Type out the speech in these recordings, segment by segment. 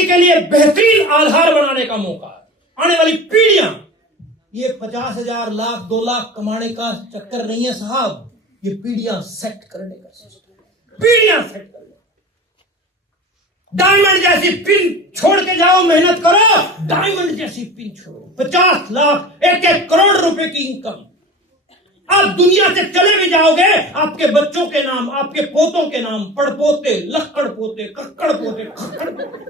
जिंदगी के लिए बेहतरीन आधार बनाने का मौका है। आने वाली पीढ़ियां, ये 50,000 लाख 2 लाख कमाने का चक्कर नहीं है साहब, ये पीढ़ियां सेट करने का सिस्टम, पीढ़ियां सेट करने। डायमंड जैसी पिन छोड़ के जाओ, मेहनत करो, डायमंड जैसी पिन छोड़ो। 50 लाख 1-1 करोड़ रुपए की इनकम, आप दुनिया से चले भी जाओगे, आपके बच्चों के नाम, आपके पोतों के नाम, पड़पोते, लक्कड़ पोते, कक्कड़ पोते, खक्कड़ पोते।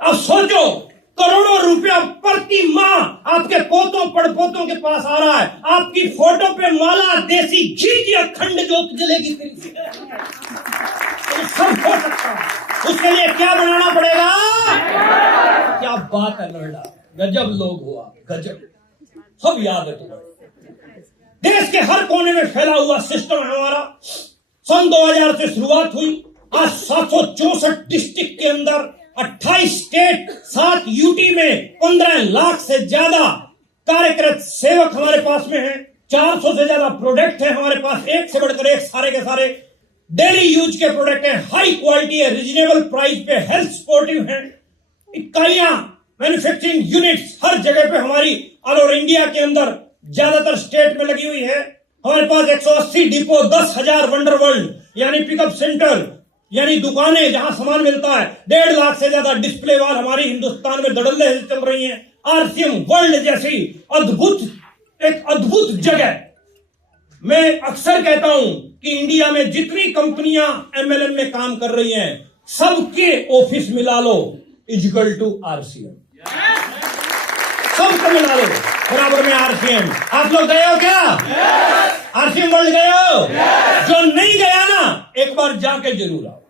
अब सोचो, करोड़ों रुपया प्रति माह आपके पोतों पड़पोतों के पास आ रहा है, आपकी फोटो पे माला, देसी घी की अखंड ज्योत जलेगी। तो सब हो सकता है, उसके लिए क्या बनाना पड़ेगा? क्या बात है नोएडा, गजब लोग हुआ, गजब, सब याद है तुम्हें। देश के हर कोने में फैला हुआ सिस्टम है हमारा। सन 2000 से शुरुआत हुई, आज 764 डिस्ट्रिक्ट के अंदर 28 स्टेट, 7 यूटी में 15 लाख से ज्यादा कार्यरत सेवक हमारे पास में हैं। 400 से ज्यादा प्रोडक्ट है हमारे पास, एक से बढ़कर एक, सारे के सारे डेली यूज के प्रोडक्ट हैं, हाई क्वालिटी है, रीजनेबल प्राइस पे, हेल्थ सपोर्टिव है। इकाइयां, मैन्युफैक्चरिंग यूनिट्स हर जगह पे हमारी ऑल ओवर इंडिया के अंदर ज्यादातर स्टेट में लगी हुई है। हमारे पास 180 डिपो, 10,000 वंडर वर्ल्ड यानी पिकअप सेंटर, यानी दुकानें जहां सामान मिलता है। 1.5 लाख से ज्यादा डिस्प्ले वॉल हमारी हिंदुस्तान में धड़ल्ले से चल रही हैं। आरसीएम वर्ल्ड जैसी एक अद्भुत जगह। मैं अक्सर कहता हूं कि इंडिया में जितनी कंपनियां एमएलएम में काम कर रही हैं, सबके ऑफिस मिला लो इक्वल टू आरसीएम, सबको मिला लो बराबर में आरसीएम। आप लोग गए हो क्या? आरसीएम वर्ल्ड गए हो? जो नहीं गया ना, एक बार जाके जरूर आओ।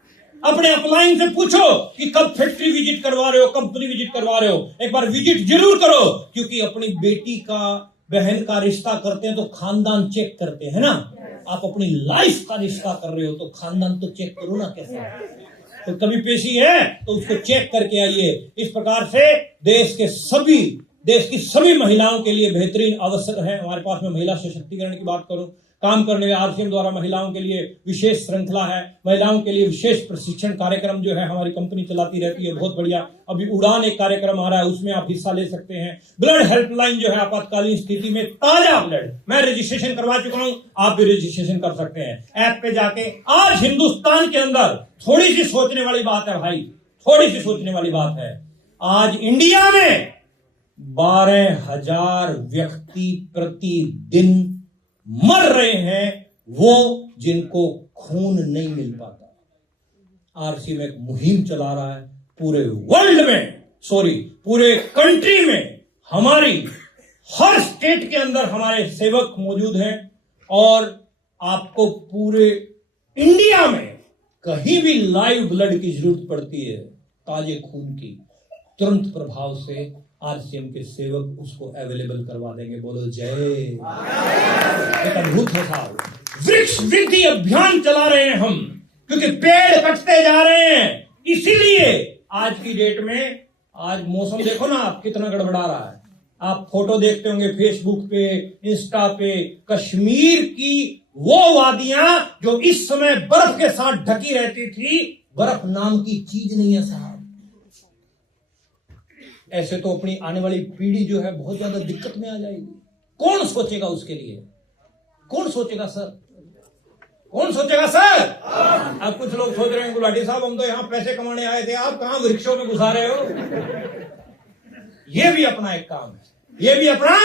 अपने अपलाइन से पूछो कि कब फैक्ट्री विजिट करवा रहे हो, कंपनी विजिट करवा रहे हो, एक बार विजिट जरूर करो। क्योंकि अपनी बेटी का, बहन का रिश्ता करते हैं तो खानदान चेक करते हैं ना। आप अपनी लाइफ का रिश्ता कर रहे हो तो खानदान तो चेक करो ना कैसा। तो कभी पेशी है तो उसको चेक करके आइए। इस प्रकार से देश की सभी महिलाओं के लिए बेहतरीन अवसर है हमारे पास में। महिला सशक्तिकरण की बात करूं, काम करने में आरसीएम द्वारा महिलाओं के लिए विशेष श्रृंखला है, महिलाओं के लिए विशेष प्रशिक्षण कार्यक्रम जो है हमारी कंपनी चलाती रहती है, बहुत बढ़िया। अभी उड़ान एक कार्यक्रम आ रहा है, उसमें आप हिस्सा ले सकते हैं। ब्लड हेल्पलाइन जो है आपातकालीन स्थिति में ताजा ब्लड, मैं रजिस्ट्रेशन करवा चुका हूं, आप भी रजिस्ट्रेशन कर सकते हैं ऐप पे जाके। आज हिंदुस्तान के अंदर थोड़ी सी सोचने वाली बात है भाई, थोड़ी सी सोचने वाली बात है। आज इंडिया में 12,000 व्यक्ति प्रतिदिन मर रहे हैं, वो जिनको खून नहीं मिल पाता। आरसीएम एक मुहिम चला रहा है पूरे वर्ल्ड में, पूरे कंट्री में। हमारी हर स्टेट के अंदर हमारे सेवक मौजूद हैं और आपको पूरे इंडिया में कहीं भी लाइव ब्लड की जरूरत पड़ती है, ताजे खून की, तुरंत प्रभाव से आरसीएम के सेवक उसको अवेलेबल करवा देंगे। बोलो जय। एक अद्भुत है साहब। वृक्ष वृद्धि अभियान चला रहे हैं हम, क्योंकि पेड़ कटते जा रहे हैं। इसीलिए आज की डेट में, आज मौसम देखो ना आप कितना गड़बड़ा रहा है। आप फोटो देखते होंगे फेसबुक पे, इंस्टा पे, कश्मीर की वो वादियां जो इस समय बर्फ के साथ ढकी रहती थी, बर्फ नाम की चीज नहीं है साहब। ऐसे तो अपनी आने वाली पीढ़ी जो है बहुत ज्यादा दिक्कत में आ जाएगी। कौन सोचेगा उसके लिए? कौन सोचेगा सर? कौन सोचेगा सर? अब कुछ लोग सोच रहे हैं गुलाटी साहब हम तो यहां पैसे कमाने आए थे, आप कहां वृक्षों में घुसा रहे हो। ये भी अपना एक काम है, ये भी अपना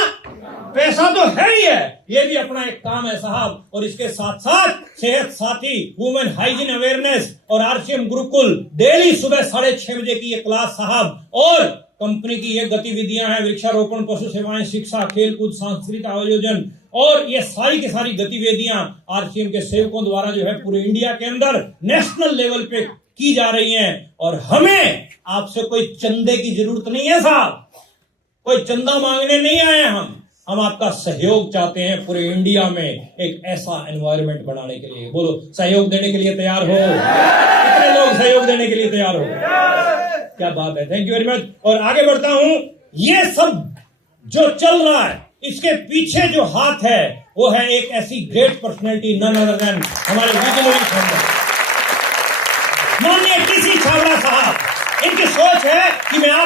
पैसा तो है ही है, ये भी अपना एक काम है साहब। और इसके साथ साथ सेहत साथी, वुमेन हाइजीन अवेयरनेस और आरसीएम गुरुकुल, डेली सुबह 6:30 बजे की ये क्लास साहब। और कंपनी की ये गतिविधियां हैं, वृक्षारोपण, पशु सेवाएं, शिक्षा, खेलकूद, सांस्कृतिक आयोजन, और ये सारी की सारी गतिविधियां आरसीएम के सेवकों द्वारा जो है पूरे इंडिया के अंदर नेशनल लेवल पे की जा रही हैं। और हमें आपसे कोई चंदे की जरूरत नहीं है साहब, कोई चंदा मांगने नहीं आए हम आपका सहयोग चाहते हैं पूरे इंडिया में एक ऐसा एनवायरनमेंट बनाने के लिए। बोलो सहयोग देने के लिए तैयार हो? कितने लोग सहयोग देने के लिए तैयार हो? क्या बात है, थैंक यू वेरी मच। और आगे बढ़ता हूं, ये सब जो चल रहा है इसके पीछे जो हाथ है वो है एक ऐसी great personality, none other than हमारे विजनरी फाउंडर माननीय टीसी छाबड़ा साहब।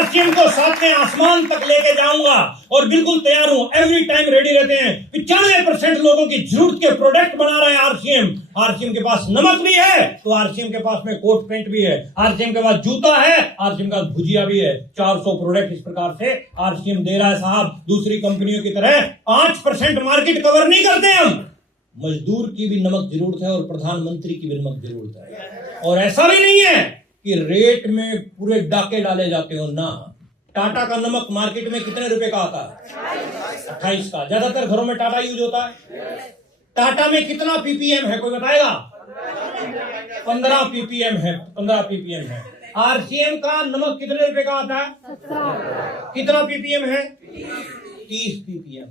आरसीएम को सातवें आसमान तक लेके जाऊंगा और बिल्कुल तैयार हूं, एवरी टाइम रेडी रहते हैं। 95% लोगों की जरूरत के प्रोडक्ट बना रहे हैं आरसीएम। आरसीएम के पास नमक भी है तो आरसीएम के पास में कोट पेंट भी है, आरसीएम के पास जूता है, आरसीएम के पास भुजिया भी है। 400 प्रोडक्ट इस प्रकार से आरसीएम दे रहा है साहब। दूसरी कंपनियों की तरह 5% मार्केट कवर नहीं करते हम। मजदूर की भी नमक जरूरत है और प्रधानमंत्री की भी नमक जरूरत है। और ऐसा भी नहीं है कि रेट में पूरे डाके डाले जाते हो ना। टाटा का नमक मार्केट में कितने रुपए का आता है? 28 का। ज्यादातर घरों में टाटा यूज होता है। टाटा में कितना पीपीएम है कोई बताएगा? 15 पीपीएम है। 15 पीपीएम है। आरसीएम का नमक कितने रुपए का आता है? कितना पीपीएम है? 30 पीपीएम।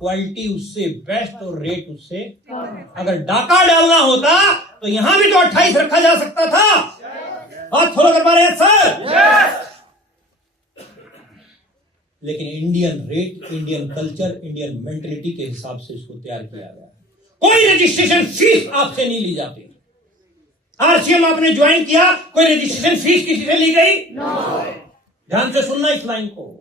क्वालिटी उससे बेस्ट और रेट उससे। अगर डाका डालना होता तो यहां भी तो 28 रखा जा सकता था। हाथ फॉलो कर पा रहे हैं सर? लेकिन Indian rate, Indian culture, Indian mentality के हिसाब से इसको तैयार किया गया है। कोई रजिस्ट्रेशन फीस आपसे नहीं ली जाती। आरसीएम आपने ज्वाइन किया, कोई रजिस्ट्रेशन फीस किसी से ली गई? ध्यान से सुनना इस लाइन को।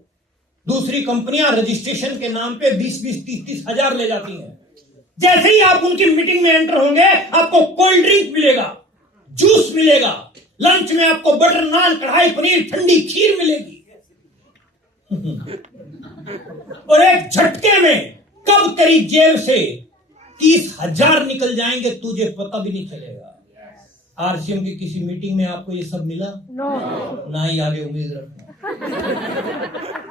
दूसरी कंपनियां रजिस्ट्रेशन के नाम पे 20-20, 30-30 हजार ले जाती हैं। जैसे ही आप उनकी मीटिंग में एंटर होंगे आपको कोल्ड ड्रिंक मिलेगा, जूस मिलेगा, लंच में आपको बटर नान, कढ़ाई पनीर, ठंडी खीर मिलेगी। और एक झटके में कब तेरी जेब से 30,000 निकल जाएंगे तुझे पता भी नहीं चलेगा। आरसीएम की किसी मीटिंग में आपको ये सब मिला? ना ही आगे उम्मीद रखना।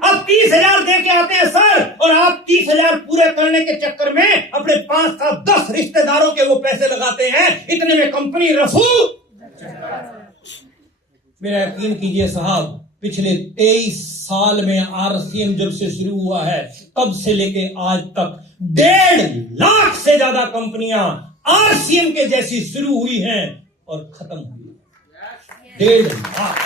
अब 30,000 दे के आते हैं सर, और आप 30,000 पूरे करने के चक्कर में अपने 5 का 10 रिश्तेदारों के वो पैसे लगाते हैं। इतने में कंपनी रफू। मेरा यकीन कीजिए साहब, पिछले 23 साल में आरसीएम जब से शुरू हुआ है तब से लेके आज तक 1.5 लाख से ज्यादा कंपनियां आरसीएम के जैसी शुरू हुई हैं और खत्म हुई। 1.5 लाख।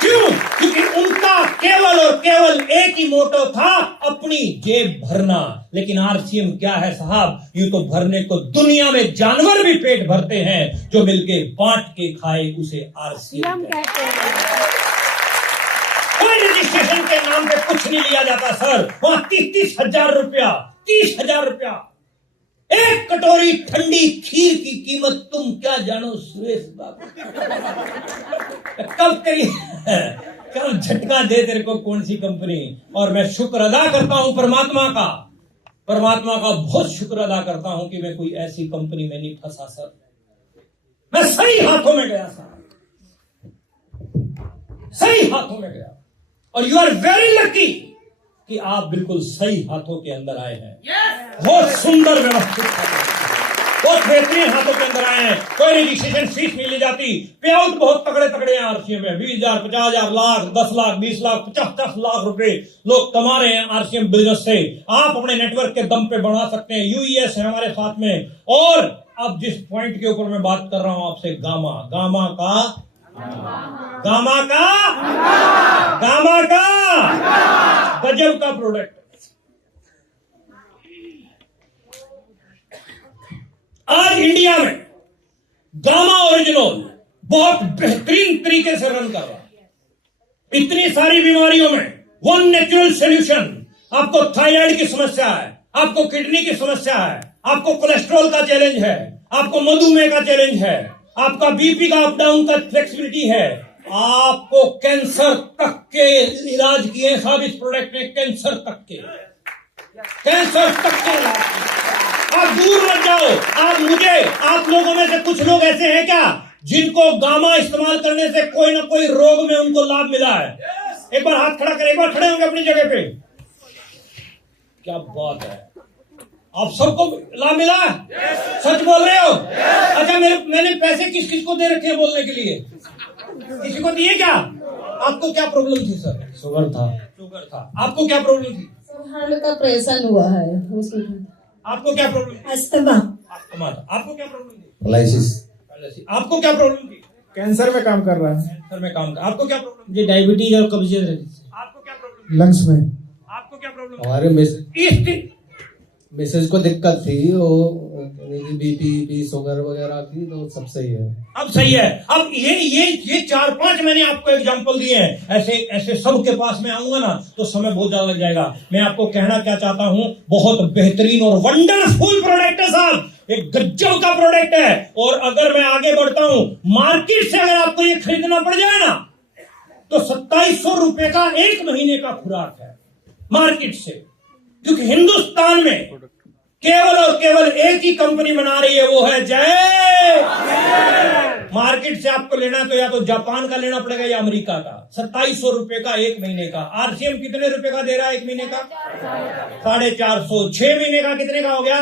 क्यों? क्योंकि उनका केवल और केवल एक ही मोटो था, अपनी जेब भरना। लेकिन आरसीएम क्या है साहब? यूं तो भरने को दुनिया में जानवर भी पेट भरते हैं, जो मिलके बांट के खाए उसे आरसीएम कहते हैं। कोई रजिस्ट्रेशन के नाम पे कुछ नहीं लिया जाता सर। वहां 30-30 हजार रुपया, 30,000 रुपया। एक कटोरी ठंडी खीर की कीमत तुम क्या जानो सुरेश बाबू। कब झटका दे तेरे को कौन सी कंपनी। और मैं शुक्र अदा करता हूं परमात्मा का बहुत शुक्र अदा करता हूं कि मैं कोई ऐसी कंपनी में नहीं फंसा सर। मैं सही हाथों में गया सर, सही हाथों में गया। और यू आर वेरी लकी कि आप बिल्कुल सही हाथों के अंदर आए हैं। बहुत सुंदर व्यवस्थित, बहुत बेहतरीन हाथों के अंदर आए हैं। कोई रजिस्ट्रेशन फीस नहीं ली जाती। पे आउट बहुत तगड़े तगड़े हैं आरसीएम में। 20,000, 50,000, लाख, 10 लाख, 20 लाख, 50 लाख रुपए लोग कमा रहे हैं आरसीएम बिजनेस से। आप अपने नेटवर्क के दम पे बढ़ा सकते हैं। यूईएस है हमारे साथ में। और अब जिस पॉइंट के ऊपर मैं बात कर रहा हूं आपसे, गामा का गजब का प्रोडक्ट। आज इंडिया में गामा ओरिजिनल बहुत बेहतरीन तरीके से रन कर रहा है। इतनी सारी बीमारियों में वन नेचुरल सॉल्यूशन। आपको थायराइड की समस्या है, आपको किडनी की समस्या है, आपको कोलेस्ट्रॉल का चैलेंज है, आपको मधुमेह का चैलेंज है, आपका बीपी का अप डाउन का फ्लेक्सिबिलिटी है, आपको कैंसर तक के इलाज किए साहब इस प्रोडक्ट ने। कैंसर तक के आप दूर मत जाओ। आप लोगों में से कुछ लोग ऐसे हैं क्या जिनको गामा इस्तेमाल करने से कोई ना कोई रोग में उनको लाभ मिला है? एक बार हाथ खड़ा करें, एक बार खड़े होंगे अपनी जगह पे। क्या बात है, आप सबको लाभ मिला है? सच बोल रहे हो? अच्छा, मैंने पैसे किस किस को दे रखे हैं बोलने के लिए? किसी को दिए क्या? आपको क्या प्रॉब्लम थी सर? शुगर था। आपको क्या प्रॉब्लम थी? हार्ट का ऑपरेशन हुआ है। आपको क्या प्रॉब्लम? अस्थमा। आपको क्या प्रॉब्लम थी? पैरालिसिस। आपको क्या प्रॉब्लम थी? कैंसर में काम कर रहा है। कैंसर में काम कर। आपको क्या प्रॉब्लम? मुझे डायबिटीज और कब्जियत है। आपको क्या प्रॉब्लम? लंग्स में। आपको क्या प्रॉब्लम? हमारे मिसेज को दिक्कत थी, वो यानी कि BP शुगर वगैरह की तो सब सही है। अब सही है। अब ये 4-5 मैंने आपको एग्जांपल दिए हैं। ऐसे ऐसे सब के पास में आऊंगा ना तो समय बहुत ज्यादा लग जाएगा। मैं आपको कहना क्या चाहता हूं, बहुत बेहतरीन और वंडरफुल प्रोडक्ट है साहब, एक गज्जब का प्रोडक्ट है। और अगर मैं आगे बढ़ता हूं, मार्केट से अगर आपको ये खरीदना पड़ जाए ना तो 2700 रुपए का 1 महीने का खुराक है मार्केट से। क्योंकि हिंदुस्तान में केवल और केवल एक ही कंपनी बना रही है, वो है जय। मार्केट से आपको लेना तो या तो जापान का लेना पड़ेगा या अमेरिका का। 2700 रुपए का 1 महीने का। आरसीएम कितने रुपए का दे रहा है 1 महीने का? 450। 6 महीने का कितने का हो गया?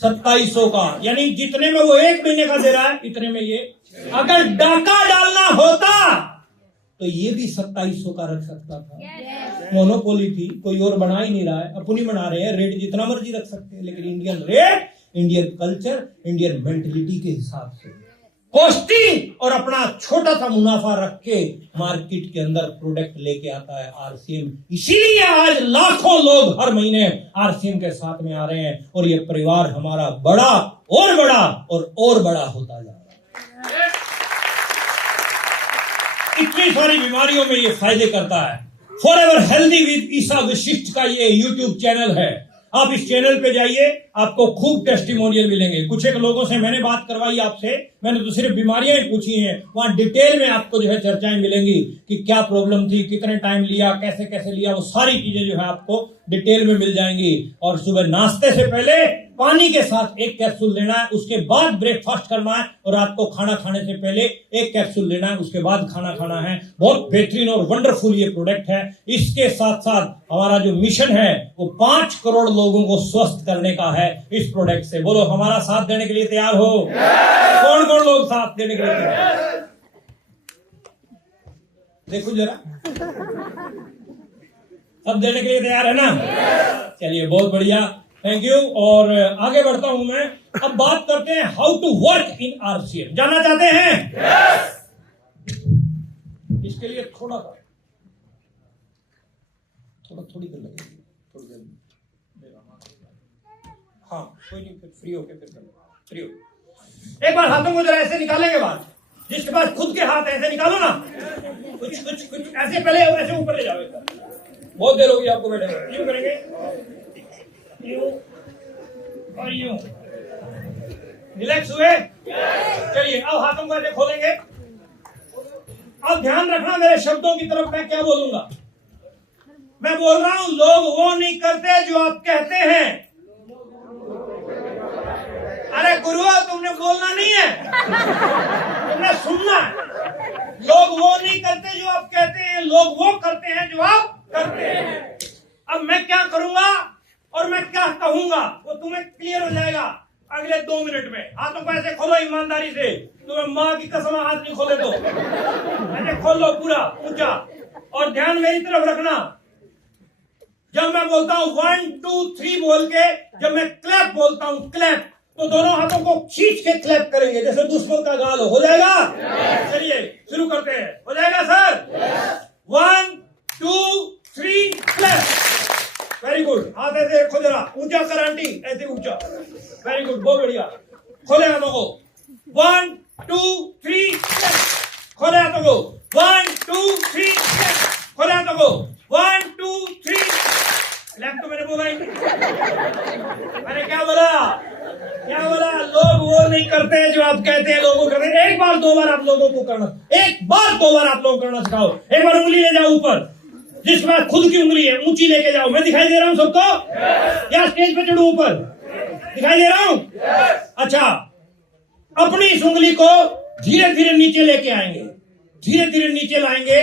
2700 का। यानी जितने में वो 1 महीने का दे रहा है इतने में ये, अगर डाका डालना होता तो ये भी 2700 का रख सकता था। मोनोपोली थी, कोई और बना ही नहीं रहा है, अपनी बना रहे हैं। रेट जितना मर्जी रख सकते हैं, लेकिन Indian rate, Indian culture, Indian mentality के हिसाब से कॉस्टिंग और अपना छोटा सा मुनाफा रख के मार्केट के अंदर प्रोडक्ट लेके आता है आरसीएम। इसीलिए आज लाखों लोग हर महीने आरसीएम के साथ में आ रहे हैं और ये परिवार हमारा बड़ा और बड़ा होता जा रहा है। इतनी सारी बीमारियों में ये फायदे करता है। फॉरएवर हेल्दी विद ईसा वशिष्ठ का ये यूट्यूब चैनल है। आप इस चैनल पे जाइए, आपको खूब टेस्टिमोनियल मिलेंगे। कुछ एक लोगों से मैंने बात करवाई आपसे, मैंने तो सिर्फ बीमारियां ही पूछी हैं। वहां डिटेल में आपको जो है चर्चाएं मिलेंगी कि क्या प्रॉब्लम थी, कितने टाइम लिया, कैसे कैसे लिया, वो सारी चीजें जो है आपको डिटेल में मिल जाएंगी। और सुबह नाश्ते से पहले पानी के साथ 1 कैप्सूल लेना है, उसके बाद ब्रेकफास्ट करना है, और रात को खाना खाने से पहले 1 कैप्सूल लेना है, उसके बाद खाना खाना है। बहुत बेहतरीन और वंडरफुल ये प्रोडक्ट है। इसके साथ साथ हमारा जो मिशन है वो 5 करोड़ लोगों को स्वस्थ करने का है इस प्रोडक्ट से। बोलो, हमारा साथ देने के लिए तैयार हो? कौन कौन लोग साथ देने के लिए तैयार? देखो जरा, सब देने के लिए तैयार है ना? चलिए, बहुत बढ़िया, थैंक यू। और आगे बढ़ता हूं मैं। अब बात करते हैं how to work in RCM. जानना चाहते हैं? इसके लिए थोड़ी देर लगेगी, थोड़ी देर। हाँ, कोई नहीं, फिर फ्री होके फिर फ्री हो। एक बार हाथों को जरा ऐसे निकालने के बाद, जिसके पास खुद के हाथ ऐसे निकालो ना, कुछ ऐसे, पहले ऐसे ऊपर ले जाओ। बहुत देर होगी आपको बैठे हुए। यूं करेंगे, यूं और यूं। रिलैक्स हुए? चलिए, अब हाथों को ऐसे खोलेंगे। अब ध्यान रखना मेरे शब्दों की तरफ मैं क्या बोलूंगा। मैं बोल रहा हूं, लोग वो नहीं करते जो आप कहते हैं। अरे गुरु, तुमने बोलना नहीं है, तुमने सुनना है। लोग वो नहीं करते जो आप कहते हैं, लोग वो करते हैं जो आप करते हैं। अब मैं क्या करूंगा और मैं क्या कहूंगा वो तुम्हें क्लियर हो जाएगा अगले 2 मिनट में। हाथों को ऐसे खोलो ईमानदारी से। तुम्हें माँ की कसम हाथ नहीं खोले तो ऐसे खोल लो पूरा ऊंचा, और ध्यान मेरी तरफ रखना। जब मैं बोलता हूं 1 2 3 बोल के, जब मैं क्लैप बोलता हूं क्लैप, तो दोनों हाथों को खींच के क्लैप करेंगे जैसे दुश्मन का गाल हो जाएगा? चलिए शुरू करते हैं। हो जाएगा सर? 1 2 3 क्लैप। Very good. हाथ ऐसे रखो, जरा ऊंचा कर आंटी, ऐसे ऊंचा। वेरी गुड, बहुत बढ़िया। खोले हाथों को। 1 2 3 क्लैप। खोले हाथों को। 1 2 3 क्लैप। खोले हाथों को। 1 2 3 क्लैप। तो मैंने बोला ही नहीं। मैंने क्या बोला? लोग वो नहीं करते जो आप कहते हैं लोगों करते हैं। एक बार 2 बार आप लोगों को करना, एक बार 2 बार आप लोगों को करना सिखाओ। एक बार उंगली ले जाओ ऊपर, जिसमें खुद की उंगली है ऊंची लेके जाओ। मैं दिखाई दे रहा हूं सबको? या स्टेज पे चढ़ू ऊपर? दिखाई दे रहा हूं? अच्छा, अपनी इस उंगली को धीरे धीरे नीचे लेके आएंगे, धीरे धीरे नीचे लाएंगे,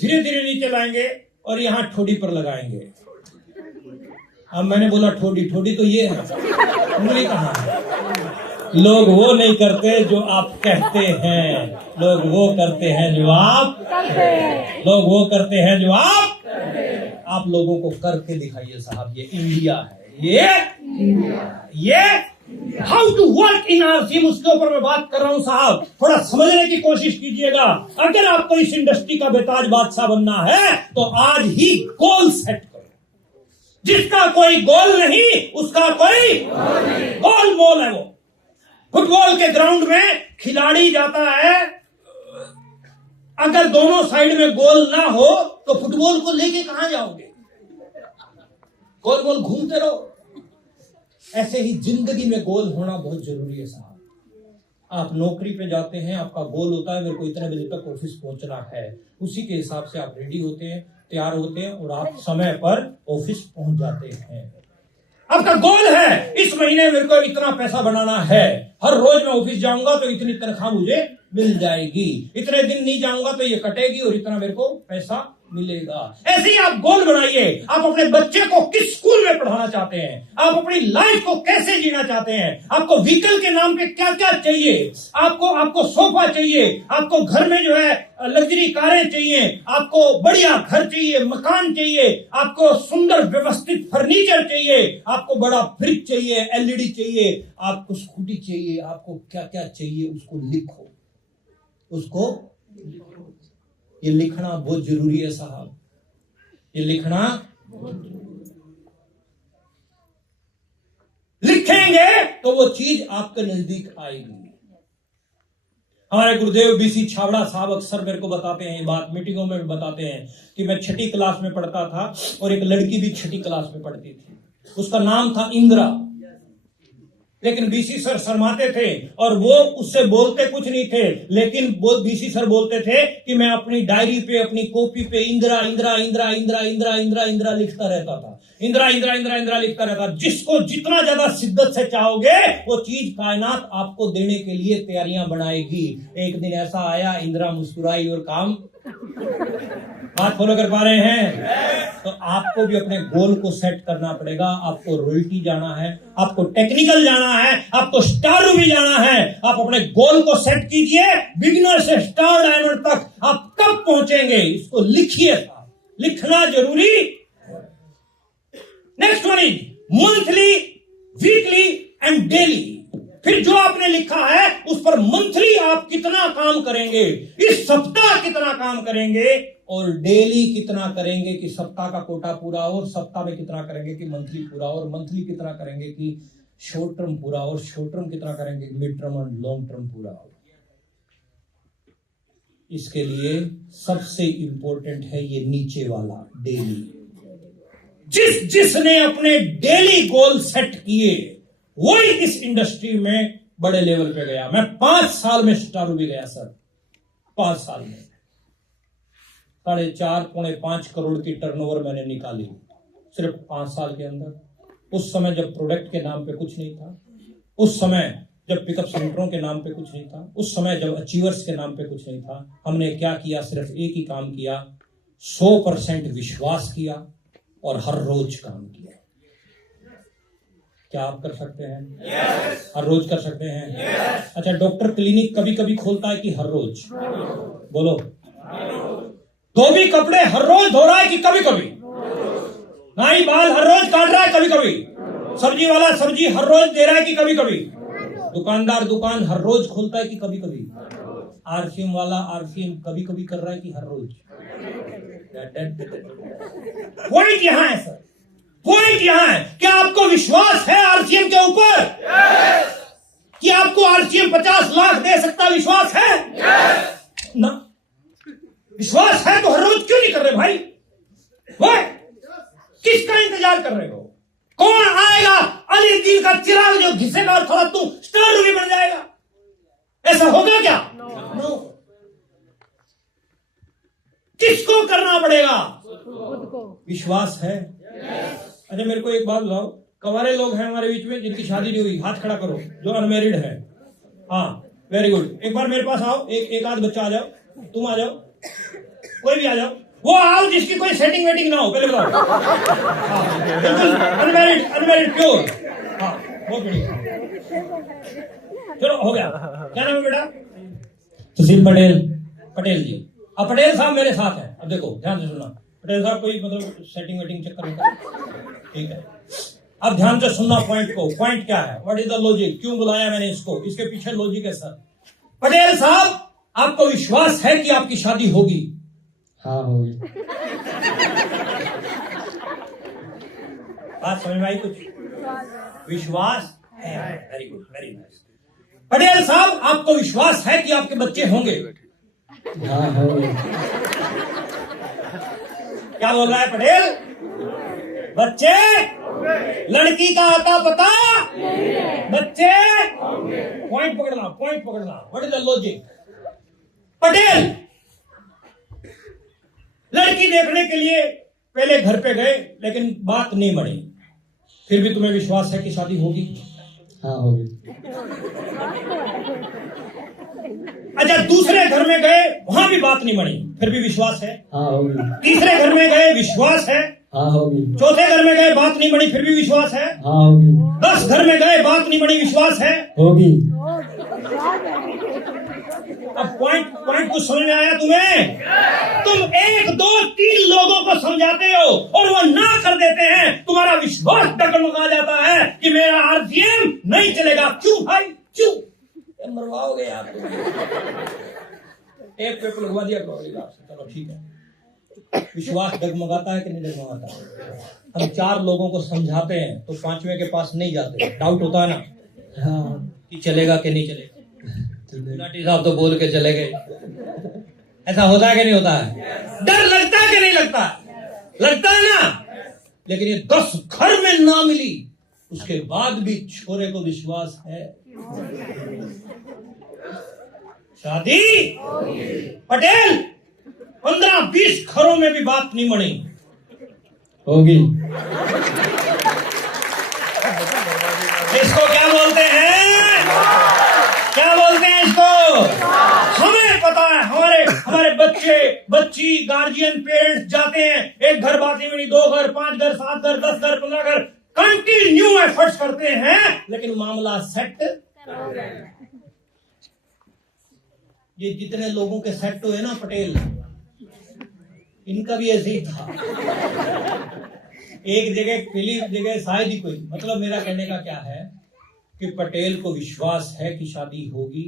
धीरे धीरे नीचे लाएंगे और यहां ठोड़ी पर लगाएंगे। अब मैंने बोला ठोड़ी, ठोड़ी तो ये है, उंगली कहां है? लोग वो नहीं करते जो आप कहते हैं, लोग वो करते हैं जो आप करते हैं। लोग वो करते हैं जो आप लोगों को करके दिखाइए साहब। ये इंडिया है, ये how to work in RCM, उसके ऊपर मैं बात कर रहा हूं साहब। थोड़ा समझने की कोशिश कीजिएगा। अगर आपको इस इंडस्ट्री का बेताज बादशाह बनना है तो आज ही गोल सेट करो। जिसका कोई गोल नहीं उसका कोई गोल मोल है। वो फुटबॉल के ग्राउंड में खिलाड़ी जाता है, अगर दोनों साइड में गोल ना हो तो फुटबॉल को लेके कहां जाओगे? गोल गोल घूमते रहो। ऐसे ही जिंदगी में गोल होना बहुत जरूरी है साहब। आप नौकरी पे जाते हैं, आपका गोल होता है मेरे को इतने बजे तक ऑफिस पहुंचना है, उसी के हिसाब से आप रेडी होते हैं, तैयार होते हैं और आप समय पर ऑफिस पहुंच जाते हैं। आपका गोल है इस महीने मेरे को इतना पैसा बनाना है, हर रोज मैं ऑफिस जाऊंगा तो इतनी तनख्वाह मुझे मिल जाएगी, इतने दिन नहीं जाऊंगा तो ये कटेगी और इतना मेरे को पैसा मिलेगा। ऐसे ही आप गोल बनाइए। आप अपने बच्चे को किस स्कूल में पढ़ाना चाहते हैं, आप अपनी लाइफ को कैसे जीना चाहते हैं, आपको व्हीकल के नाम पे क्या क्या चाहिए, आपको सोफा चाहिए, आपको घर में जो है लग्जरी कारें चाहिए, आपको बढ़िया घर चाहिए, मकान चाहिए, आपको सुंदर व्यवस्थित फर्नीचर चाहिए, आपको बड़ा फ्रिज चाहिए, एलईडी चाहिए, आपको स्कूटी चाहिए, आपको क्या क्या चाहिए उसको लिखो, उसको ये लिखना बहुत जरूरी है साहब, ये लिखना। लिखेंगे तो वो चीज आपके नजदीक आएगी। हमारे गुरुदेव बीसी छाबड़ा साहब अक्सर मेरे को बताते हैं, ये बात मीटिंगों में भी बताते हैं कि मैं 6ठी क्लास में पढ़ता था और एक लड़की भी 6ठी क्लास में पढ़ती थी, उसका नाम था इंदिरा, लेकिन बीसी सर शर्माते थे और वो उससे बोलते कुछ नहीं थे, लेकिन वो बीसी सर बोलते थे कि मैं अपनी डायरी पे, अपनी कॉपी पे इंदिरा इंदिरा इंदिरा इंदिरा इंदिरा इंदिरा इंदिरा लिखता रहता था, इंदिरा इंदिरा इंदिरा इंदिरा लिखता रहता। जिसको जितना ज्यादा शिद्दत से चाहोगे वो चीज कायनात आपको देने के लिए तैयारियां बनाएगी। एक दिन ऐसा आया, इंदिरा मुस्कुराई और काम। बात फॉलो कर पा रहे हैं? तो आपको भी अपने गोल को सेट करना पड़ेगा। आपको रॉयल्टी जाना है, आपको टेक्निकल जाना है, आपको स्टार भी जाना है। आप अपने गोल को सेट कीजिए, बिगिनर से स्टार डायमंड तक आप कब पहुंचेंगे इसको लिखिए। लिखना जरूरी। Next one is monthly, weekly and daily. फिर जो आपने लिखा है उस पर मंथली आप कितना काम करेंगे, इस सप्ताह कितना काम करेंगे और डेली कितना करेंगे कि सप्ताह का कोटा पूरा हो, और सप्ताह में कितना करेंगे कि मंथली पूरा हो, और मंथली कितना करेंगे कि शॉर्ट टर्म पूरा हो, और शॉर्ट टर्म कितना करेंगे कि मिड टर्म और लॉन्ग टर्म पूरा हो। इसके लिए सबसे इंपॉर्टेंट है ये नीचे वाला डेली। जिसने अपने डेली गोल सेट किए वही इस इंडस्ट्री में बड़े लेवल पे गया। मैं 5 साल में स्टार भी गया सर, 5 साल में 4.5 पौने 5 करोड़ की टर्नओवर मैंने निकाली सिर्फ 5 साल के अंदर। उस समय जब प्रोडक्ट के नाम पे कुछ नहीं था, उस समय जब पिकअप सेंटरों के नाम पे कुछ नहीं था, उस समय जब अचीवर्स के नाम पे कुछ नहीं था, हमने क्या किया? सिर्फ एक ही काम किया, 100% विश्वास किया और हर रोज काम किया। क्या आप कर सकते हैं? yes. हर रोज कर सकते हैं? yes. अच्छा, डॉक्टर क्लिनिक कभी कभी खोलता है कि हर रोज? बोलो। धोबी कपड़े हर रोज धो रहा है कि कभी कभी? नाई बाल हर रोज काट रहा है कभी कभी? सब्जी वाला सब्जी हर रोज दे रहा है कि कभी कभी? दुकानदार दुकान हर रोज खोलता है कि कभी कभी? आरसीएम वाला आरसीएम कभी कभी कर रहा है कि हर रोज? पॉइंट यहां है सर, पॉइंट यहां है कि आपको विश्वास है आरसीएम के ऊपर? yes. कि आपको आरसीएम 50 लाख दे सकता, विश्वास है? yes. ना, विश्वास है तो हर रोज क्यों नहीं कर रहे भाई? किसका इंतजार कर रहे हो? कौन आएगा अली का चिराग जो घिसेगा और थोड़ा तू स्टार भी बन जाएगा? ऐसा होगा क्या? नो। किसको करना पड़ेगा? विश्वास है? अच्छा, मेरे को एक बात बताओ, कवारे लोग हैं हमारे बीच में जिनकी शादी नहीं हुई, हाथ खड़ा करो जो अनमैरिड है। हाँ, वेरी गुड। एक बार मेरे पास आओ, एक आध बच्चा आ जाओ, तुम आ जाओ, कोई भी आ जाओ, वो आओ जिसकी कोई सेटिंग वेटिंग ना हो, पहले बताओ। बिल्कुल अनमैरिड प्योर। हाँ, बहुत बढ़िया। चलो हो गया। क्या नाम है बेटा? सुशील पटेल जी। अब पटेल साहब मेरे साथ हैं। अब देखो ध्यान से सुनना, पटेल साहब कोई मतलब सेटिंग वेटिंग चक्कर नहीं, ठीक है? अब ध्यान से सुनना पॉइंट को। पॉइंट क्या है? What is the logic? क्यों बुलाया मैंने इसको? इसके पीछे लॉजिक है सर। पटेल साहब, आपको विश्वास है कि आपकी शादी होगी? हाँ, होगी। बात समझ में आई कुछ? विश्वास है। Very good, very nice. Patel साहब, आपको विश्वास है कि आपके बच्चे होंगे? हाँ होंगे। क्या बोल रहा है पटेल? बच्चे? लड़की का आता पता? बच्चे? पॉइंट पकड़ना, पॉइंट पकड़ना। What is the logic? Patel लड़की देखने के लिए पहले घर पे गए, लेकिन बात नहीं बनी, फिर भी तुम्हें विश्वास है कि शादी होगी? हाँ होगी। अच्छा, दूसरे घर में गए, वहां भी बात नहीं बनी, फिर भी विश्वास है? हाँ होगी। तीसरे घर में गए, विश्वास है? हाँ होगी। चौथे घर में गए, बात नहीं बनी, फिर भी विश्वास है? हाँ होगी। 10 घर में गए, बात नहीं बनी, विश्वास है? होगी। अब पॉइंट कुछ समझ में आया तुम्हें? तुम 1, 2, 3 लोगों को समझाते हो और वो ना कर देते हैं, तुम्हारा विश्वास डगमगा जाता है कि मेरा आरसीएम नहीं चलेगा। क्यों भाई, क्यों? मरवाओगे आप। एक पेपर लगवा दिया करो। चलो ठीक है। विश्वास डगमगाता है कि नहीं डगमगाता? हम 4 लोगों को समझाते हैं तो 5वें के पास नहीं जाते, डाउट होता है ना हाँ कि चलेगा कि नहीं चलेगा। लाठी साहब तो बोल के चले गए। ऐसा होता है कि नहीं होता है? डर लगता है कि नहीं लगता? लगता है ना। लेकिन ये 10 घर में ना मिली, उसके बाद भी छोरे को विश्वास है शादी पटेल 15-20 घरों में भी बात नहीं बनी, होगी। इसको क्या बोलते हैं? क्या बोलते हैं इसको? हमें पता है, हमारे बच्चे, बच्ची, गार्जियन, पेरेंट्स जाते हैं, एक घर बात नहीं बनी, 2 घर, 5 घर, 7 घर, 10 घर, 15 घर, कंटिन्यू एफर्ट्स करते हैं, लेकिन मामला सेट। ये जितने लोगों के सेट हुए ना पटेल, इनका भी ऐसे ही था। एक जगह फिलिप जगह शायद ही कोई, मतलब मेरा कहने का क्या है कि पटेल को विश्वास है कि शादी होगी,